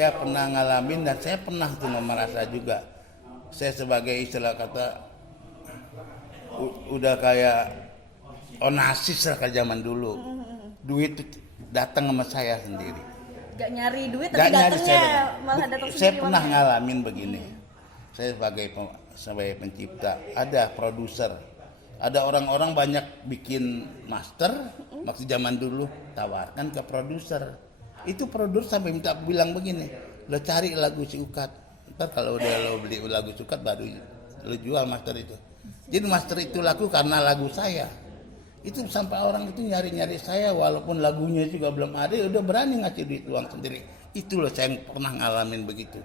saya pernah ngalamin dan saya pernah tuh merasa juga. Saya sebagai istilah kata udah kayak onasis lah ke zaman dulu. Duit datang sama saya sendiri. Gak nyari duit tapi datangnya malah datang sendiri. Saya pernah ngalamin begini. Saya sebagai pencipta, ada produser, ada orang-orang banyak bikin master, waktu zaman dulu tawarkan ke produser. Itu produser sampai minta bilang begini, lo cari lagu si Ukat, ntar kalau udah lo beli lagu si Ukat baru lo jual master itu. Jadi master itu laku karena lagu saya. Itu sampai orang itu nyari-nyari saya walaupun lagunya juga belum ada, udah berani ngasih duit uang sendiri. Itu loh saya pernah ngalamin begitu.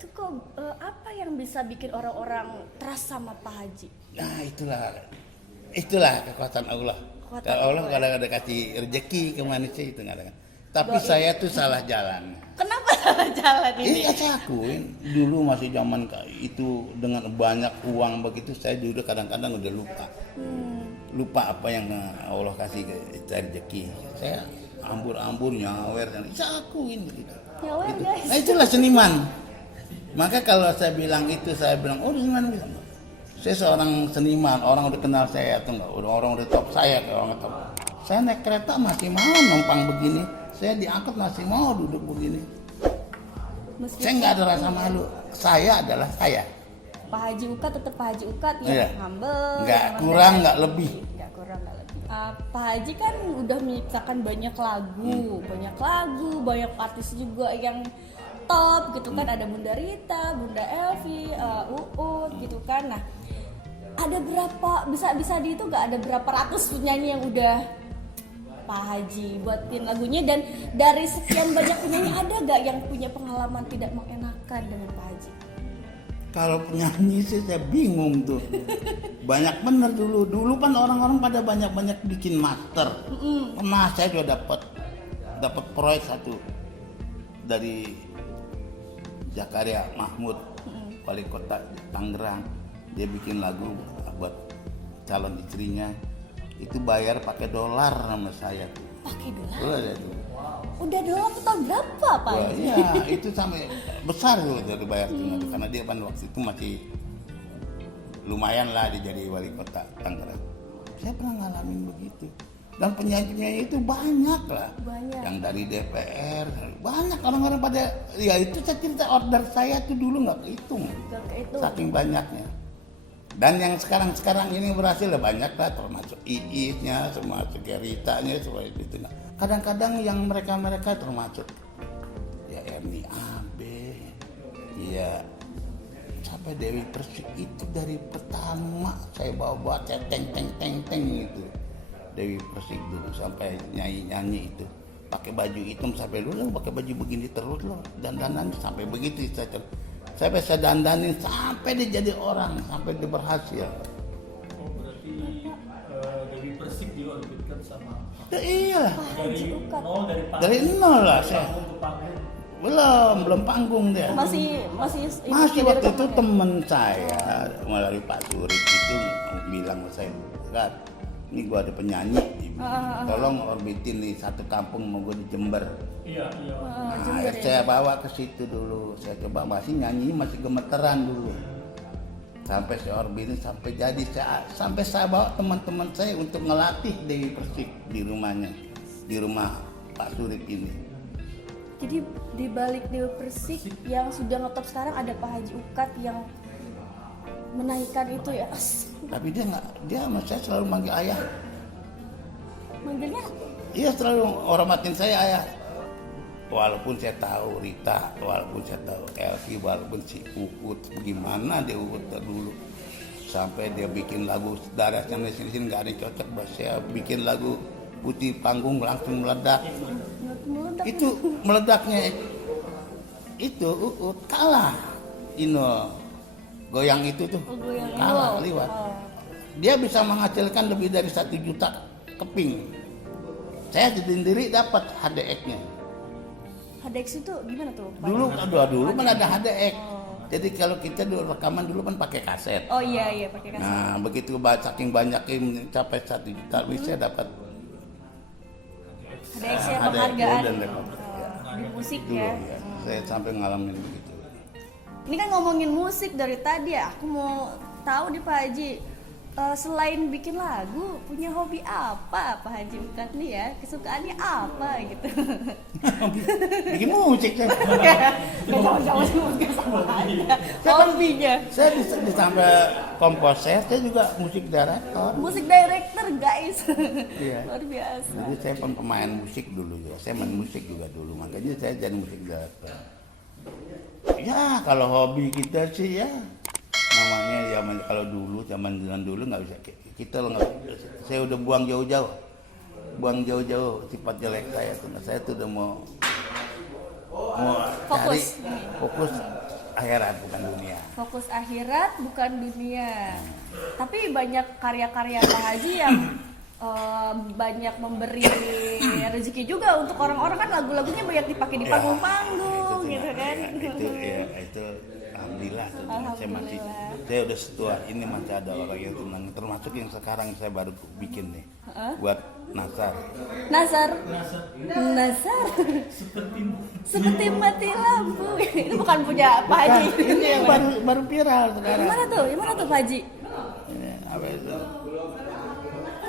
Itu kok apa yang bisa bikin orang-orang trust sama Pak Haji? Nah itulah kekuatan Allah. Allah kadang-kadang kasih rezeki ke manusia itu kadang. Tapi saya tuh salah jalan. Kenapa salah jalan ini? Iya saya akuin dulu masih zaman itu dengan banyak uang begitu saya juga kadang-kadang udah lupa apa yang Allah kasih ke rezeki. Saya ambur-ambur nyawer dan saya akuin begitu. Nyawer gitu. Guys. Nah itulah seniman. Maka kalau saya bilang itu saya bilang seniman bilang. Saya seorang seniman, orang udah kenal saya atau enggak, orang udah top saya ke orang top. Saya naik kereta masih mau numpang begini, saya diangkut masih mau duduk begini. Saya nggak ada rasa malu. Saya adalah saya. Pak Haji Ukat tetap Pak Haji Ukat ya, humble. Nggak kurang, nggak lebih. Nggak kurang, nggak lebih. Pak Haji kan udah menciptakan banyak lagu, banyak artis juga yang top gitu kan. Ada Bunda Rita, Bunda Elvi, Uut gitu kan. Nah, ada berapa bisa dihitung nggak ada berapa ratus penyanyi yang udah Pak Haji buatin lagunya, dan dari sekian banyak penyanyi ada gak yang punya pengalaman tidak mengenakan dengan Pak Haji? Kalau penyanyi sih saya bingung tuh. Banyak bener dulu kan orang-orang pada banyak bikin master. Pernah saya juga dapat proyek satu dari Zakaria Mahmud, wali kota Tangerang. Dia bikin lagu buat calon istrinya. Itu bayar pakai dolar sama saya tuh. Pakai dolar? Udah dolar tahun berapa Pak? Iya, itu sampai besar tuh dari bayar karena dia kan waktu itu masih lumayan lah dia jadi wali kota Tangerang. Saya pernah ngalamin begitu. Dan penyanyi itu banyak lah. Banyak. Yang dari DPR, banyak orang-orang pada ya itu saya cerita order saya tuh dulu nggak kehitung. Saking banyaknya. Dan yang sekarang ini berhasil banyak lah, termasuk Iisnya, termasuk Geritanya, semua itu. Kadang-kadang yang mereka termasuk ya Erni Abe, ya sampai Dewi Persik itu dari pertama saya bawa teng gitu. Dewi Persik dulu sampai nyanyi itu pakai baju hitam sampai dulu pakai baju begini terus loh, dandanan sampai begitu sampai saya dandanin sampai dia jadi orang, sampai dia berhasil. Oh berarti Dewi Persik juga diberikan sama. Ya, iya. Dari nol lah saya. Belum panggung dia. Masih waktu itu temen saya melalui Pak Surik itu bilang ke saya, "Kat, ini gua ada penyanyi, tolong orbitin nih satu kampung mau gua di Jember." Iya. Nah, saya bawa ke situ dulu, saya coba masih gemeteran dulu. Sampai saya orbitin sampai jadi sampai saya bawa teman-teman saya untuk ngelatih Dewi Persik di rumahnya, di rumah Pak Surip ini. Jadi di balik Dewi Persik yang sudah ngetop sekarang ada Pak Haji Ukat yang menaikkan itu ya. Tapi dia sama saya selalu manggil ayah. Manggilnya? Iya, selalu hormatin saya ayah. Walaupun saya tahu Rita, walaupun saya tahu Elvi, walaupun si Uut, bagaimana dia Uut dulu. Sampai dia bikin lagu darahnya mesin nggak ada yang cocok buat saya. Bikin lagu putih panggung langsung meledak. Itu meledaknya itu Uut kalah. Goyang itu tuh kalah liwat. Dia bisa menghasilkan lebih dari 1 juta keping. Saya sendiri dapat HDX-nya. HDX itu gimana tuh? Dulu kan ada HDX. Jadi kalau kita dulu rekaman dulu kan pakai kaset. Oh iya pakai kaset. Nah begitu saking banyaknya mencapai 1 juta, bisa dapat HDX ya penghargaan di musik ya. saya sampai ngalamin begitu. Ini kan ngomongin musik dari tadi ya, aku mau tahu nih Pak Haji, selain bikin lagu, punya hobi apa Pak Haji Ukat nih ya? Kesukaannya apa gitu? Bikin musik saya. Gak jauh-jauh sih musik sama aja. Hobinya. Saya ditambah komposer, saya juga musik director. Musik director guys. Iya. Luar biasa. Jadi saya pemain musik dulu juga. Saya main musik juga dulu, makanya saya jadi musik director. Ya kalau hobi kita sih ya namanya ya kalau dulu zaman dulu nggak bisa kita nggak, saya udah buang jauh-jauh sifat jelek saya tuh. Saya tuh udah mau cari fokus akhirat bukan dunia. Fokus akhirat bukan dunia. Tapi banyak karya-karya Pak Haji yang banyak memberi rezeki juga untuk orang-orang, kan lagu-lagunya banyak dipakai di panggung-panggung gitu kan. Itu alhamdulillah. Saya udah setua ini masih ada orang yang senang, termasuk yang sekarang saya baru bikin nih buat Nasar. Seperti mati lampu. Itu bukan punya Pak Haji. Ini baru viral sekarang. Gimana tuh Pak Haji? Apa itu?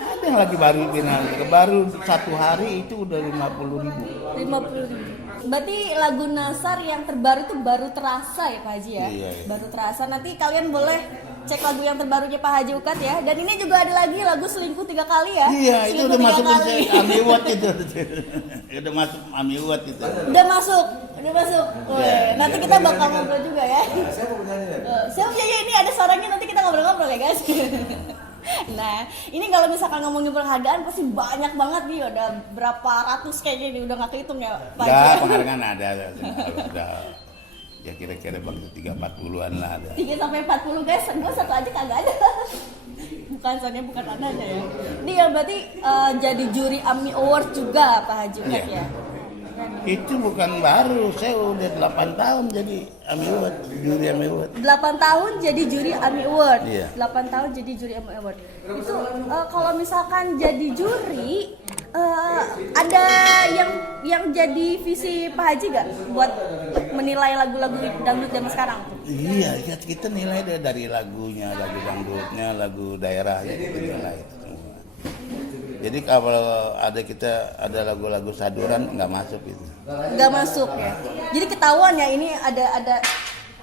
Ada yang lagi baru viral, baru 1 hari itu udah 50.000. Berarti lagu Nasar yang terbaru itu baru terasa ya Pak Haji ya? Iya. Baru terasa. Nanti kalian boleh cek lagu yang terbarunya Pak Haji Ukat ya. Dan ini juga ada lagi lagu Selingkuh 3 kali ya. Iya, itu udah masuk kali. Ami Award itu. Udah masuk Ami Award itu. Udah masuk. Ya, nanti kita bakal ngobrol juga ya. Siapa ya ini ada suaranya, nanti kita ngobrol-ngobrol ya guys. Nah, ini kalau misalkan ngomongin penghargaan pasti banyak banget nih, udah berapa ratus kayaknya nih, udah nggak kehitung ya Pak. Ya, penghargaan ada. Udah ya kira-kira bang 30-40-an lah ada. 3-40 guys, gue satu aja kagak ada. bukan anaknya ya. Ini ya berarti jadi juri AMI Award juga Pak Haji Ukat ya. Itu bukan baru, saya udah 8 tahun jadi AMI Award, juri AMI Award. 8 tahun jadi juri AMI Award. Iya. 8 tahun jadi juri AMI Award. Itu kalau misalkan jadi juri, ada yang jadi visi Pak Haji gak buat menilai lagu-lagu dangdut zaman sekarang? Iya, kita nilai dari lagunya, lagu dangdutnya, lagu daerahnya kita nilai semua. Jadi kalau ada lagu-lagu saduran nggak masuk itu. Nggak masuk ya. Jadi ketahuan ya, ini ada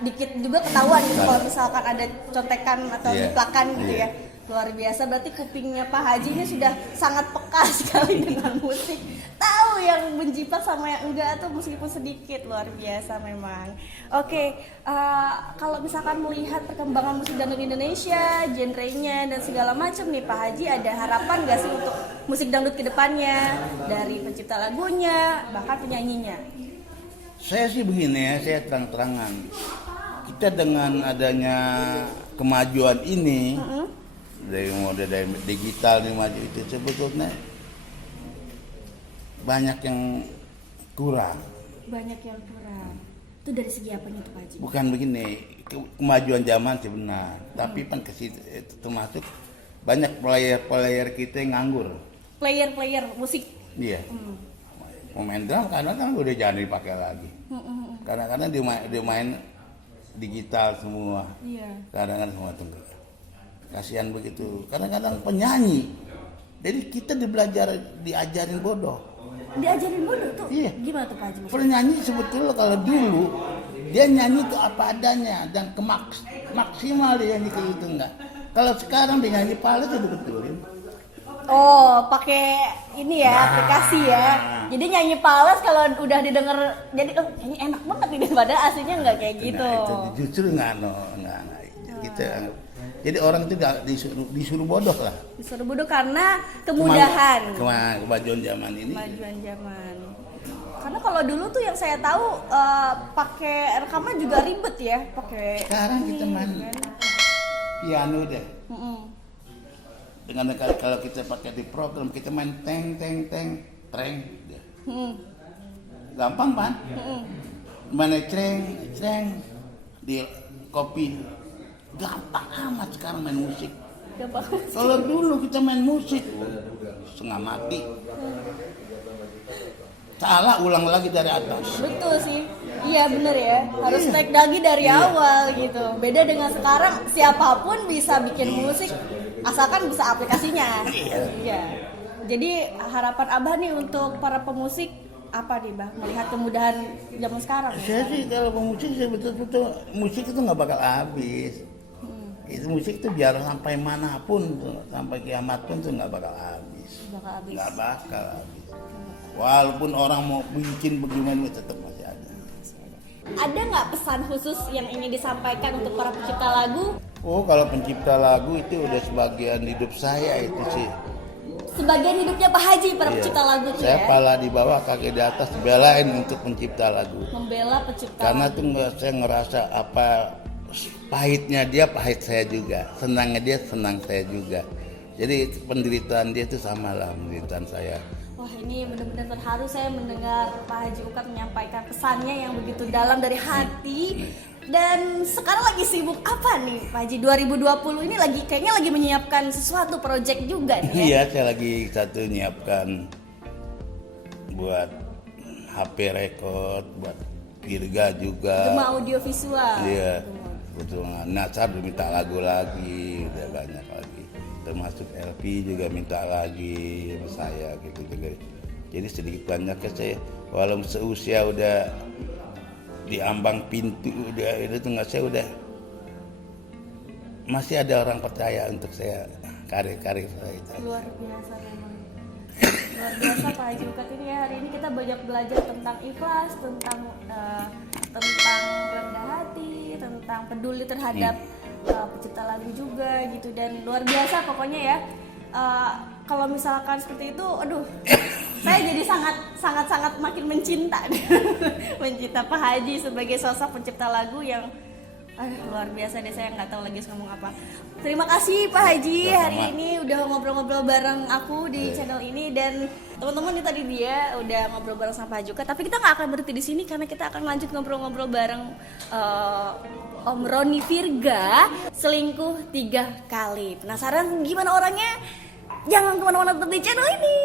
dikit juga ketahuan gitu kalau misalkan ada contekan atau jiplakan gitu ya. Luar biasa, berarti kupingnya Pak Haji ini sudah sangat peka sekali dengan musik. Tahu yang menjiplak sama yang enggak tuh meskipun sedikit, luar biasa memang. Oke, kalau misalkan melihat perkembangan musik dangdut Indonesia, genrenya dan segala macam nih Pak Haji, ada harapan nggak sih untuk musik dangdut kedepannya dari pencipta lagunya bahkan penyanyinya? Saya sih begini ya, saya terang-terangan. Kita dengan adanya kemajuan ini, dari digital nih maju itu sebetulnya banyak yang kurang. Itu dari segi apa nih Pak Haji? Bukan begini, kemajuan zaman sih benar, tapi kan ke situ termasuk banyak player kita yang nganggur. Player musik. Iya. Pemain drum kadang-kadang udah jangan dipakai lagi. Kadang-kadang dia main digital semua. Iya. Kadang-kadang semua tunggu. Kasihan begitu. Kadang-kadang penyanyi. Jadi kita diajarin bodoh. Diajarin bodoh tuh? Iya. Gimana tuh Pak Haji? Penyanyi sebetulnya kalau dulu dia nyanyi itu apa adanya dan maksimal dia nyanyi kayak itu enggak. Kalau sekarang dia nyanyi paling itu betulin. Oh, pakai ini ya, aplikasi ya. Jadi nyanyi pales kalau udah didengar jadi ini enak banget ini, padahal aslinya nggak kayak gitu. Nah, itu justru enggak. Kita jadi orang itu disuruh bodoh lah. Disuruh bodoh karena kemudahan. Kemajuan zaman ini. Kemajuan zaman. Karena kalau dulu tuh yang saya tahu pakai rekaman juga ribet ya, pakai. Sekarang kita main piano deh. Dengan kalau kita pakai di program kita main teng deh. Gampang kan? Mana cereng di kopi. Gampang amat sekarang main musik. Kalau dulu kita main musik setengah mati. salah ulang lagi dari atas. Betul sih. Iya bener ya, harus naik lagi dari awal gitu. Beda dengan sekarang, siapapun bisa bikin musik asalkan bisa aplikasinya. Iya. Jadi harapan Abah nih untuk para pemusik apa nih Bah? Melihat kemudahan zaman sekarang. Saya sih kalau pemusik saya betul-betul musik itu nggak bakal habis. Itu musik itu biar sampai manapun tuh, sampai kiamat pun tuh nggak bakal habis. Bakal habis. Nggak bakal habis. Walaupun orang mau bikin bagaimana tetap masih ada. Ada nggak pesan khusus yang ingin disampaikan untuk para pencipta lagu? Oh, kalau pencipta lagu itu udah sebagian hidup saya itu sih. Sebagian hidupnya Pak Haji para Iya. pencipta lagu tuh Saya ya. pala di bawah, kaki di atas, belain untuk pencipta lagu. Membela pencipta Karena lagu. tuh saya ngerasa apa pahitnya dia pahit saya juga, senangnya dia senang saya juga. Jadi penderitaan dia itu sama lah penderitaan saya. Wah ini benar-benar terharu saya mendengar Pak Haji Ukat menyampaikan pesannya yang begitu dalam dari hati. Dan sekarang lagi sibuk apa nih Pak Haji? 2020 ini kayaknya lagi menyiapkan sesuatu project juga nih ya? Iya, saya lagi satu nyiapkan buat HP record, buat Virga juga. Gema audiovisual. Iya, betul. Nasar minta lagu lagi, udah banyak lagi. Termasuk LP juga minta lagi sama saya gitu. Jadi sedikit banyak saya, walaupun seusia udah di ambang pintu, udah itu nggak saya udah masih ada orang percaya untuk saya karir saya itu. Luar biasa memang. Luar biasa Pak Haji Ukat ini ya. Hari ini kita banyak belajar tentang ikhlas, tentang rendah hati, tentang peduli terhadap pencipta lagu juga gitu. Dan luar biasa pokoknya ya. Kalau misalkan seperti itu, aduh, saya jadi sangat makin mencinta mencinta Pak Haji sebagai sosok pencipta lagu yang luar biasa deh, saya nggak tahu lagi harus ngomong apa. Terima kasih Pak Haji hari ini udah ngobrol-ngobrol bareng aku di channel ini. Dan teman-teman ini tadi dia udah ngobrol bareng sama Pak Haji Ukat, tapi kita nggak akan berhenti di sini karena kita akan lanjut ngobrol-ngobrol bareng Om Roni Virga, selingkuh 3 kali. Penasaran gimana orangnya? Jangan kemana-mana, tetap di channel ini.